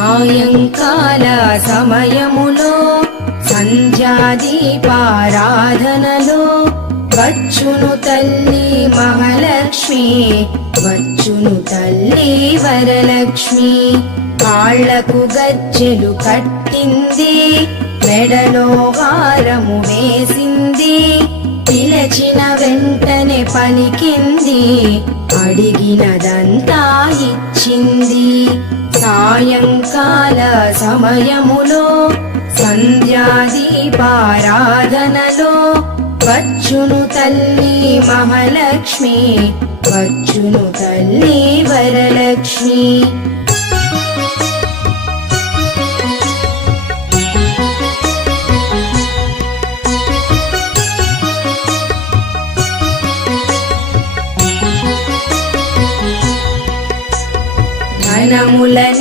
సాయంకాల సమయములో సంధ్యాదీపారాధనలో వచ్చును తల్లి మహాలక్ష్మి, వచ్చును తల్లి వరలక్ష్మి. కాళ్లకు గజ్జెలు కట్టింది, మెడలో హారము వేసింది, పిలచిన వెంటనే పలికింది, అడిగినదంతా ఇచ్చింది. సాయంకాల సమయములో సంధ్యాదీపారాధనలో వచ్చును తల్లి మహాలక్ష్మి, వచ్చును తల్లి వరలక్ష్మి. ధనముల